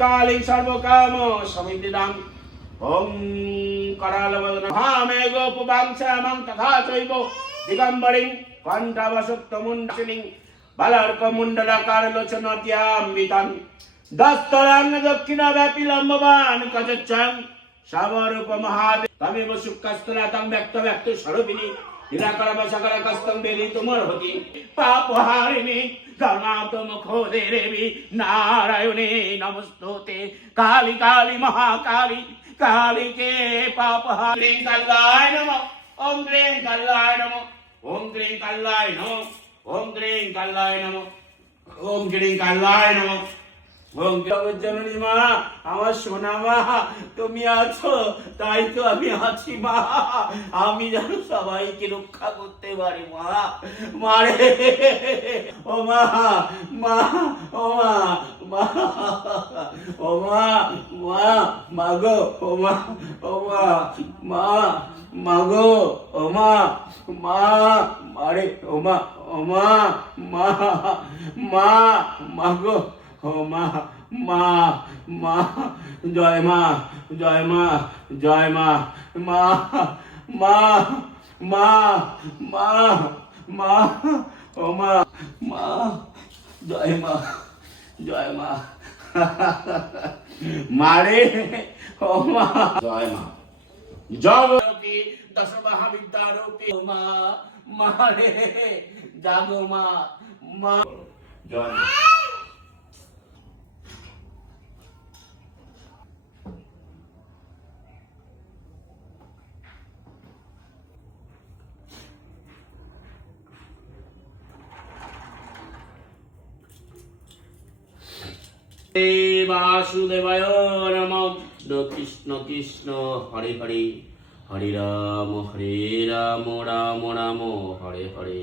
কালিং সর্বকাম সমিতিদাং ওম करालवदन महामेघो पुबांसामं तथा चैव दिगंबरिं कंठवसुक्तमुण्डशिनीं बालार्कमुण्डलाकारलोचनत्याम्बितां दस्तरां दक्षिणव्यापी लम्बवान् कजच्चां शावरूप महादेव तमेव शुक्कस्तनातं व्यक्त स्वरूपिणी निराकरवशकरकस्तं वेदितुमर्हति पापहारिणी धर्मात्मको देवी नारायणे नमस्तुते काली काली महाकाली काली के पापहारिणी कल्लाय नमः ओम क्लीं कल्लाय नमः ओम क्लीं कल्लाय नमः ओम क्लीं कल्लाय नमः ओम क्लीं कल्लाय नमः ओम জগজ্জননী মা আমার সোনা মা তুমি আছো তাই তো আমি আছি মা আমি যেন সবাইকে রক্ষা করতে পারি মা মারে ও মা মা ও মা মা ও মা মা মাগো ও মা ও মা মা মাগো ও মা মা মারে ও মা মা মা মাগো ও মা মা মা জয় মা জয় মা জয় মা মা মা মা মা মা ও মা মা জয় মা জয় মা মারে ও মা জয় মা জগতি দশ মহাবিদ্যারূপী মা মারে জাগো মা মা জয় মা वासुदेवाय नमः कृष्ण कृष्ण हरे हरे हरे राम राम राम हरे हरे।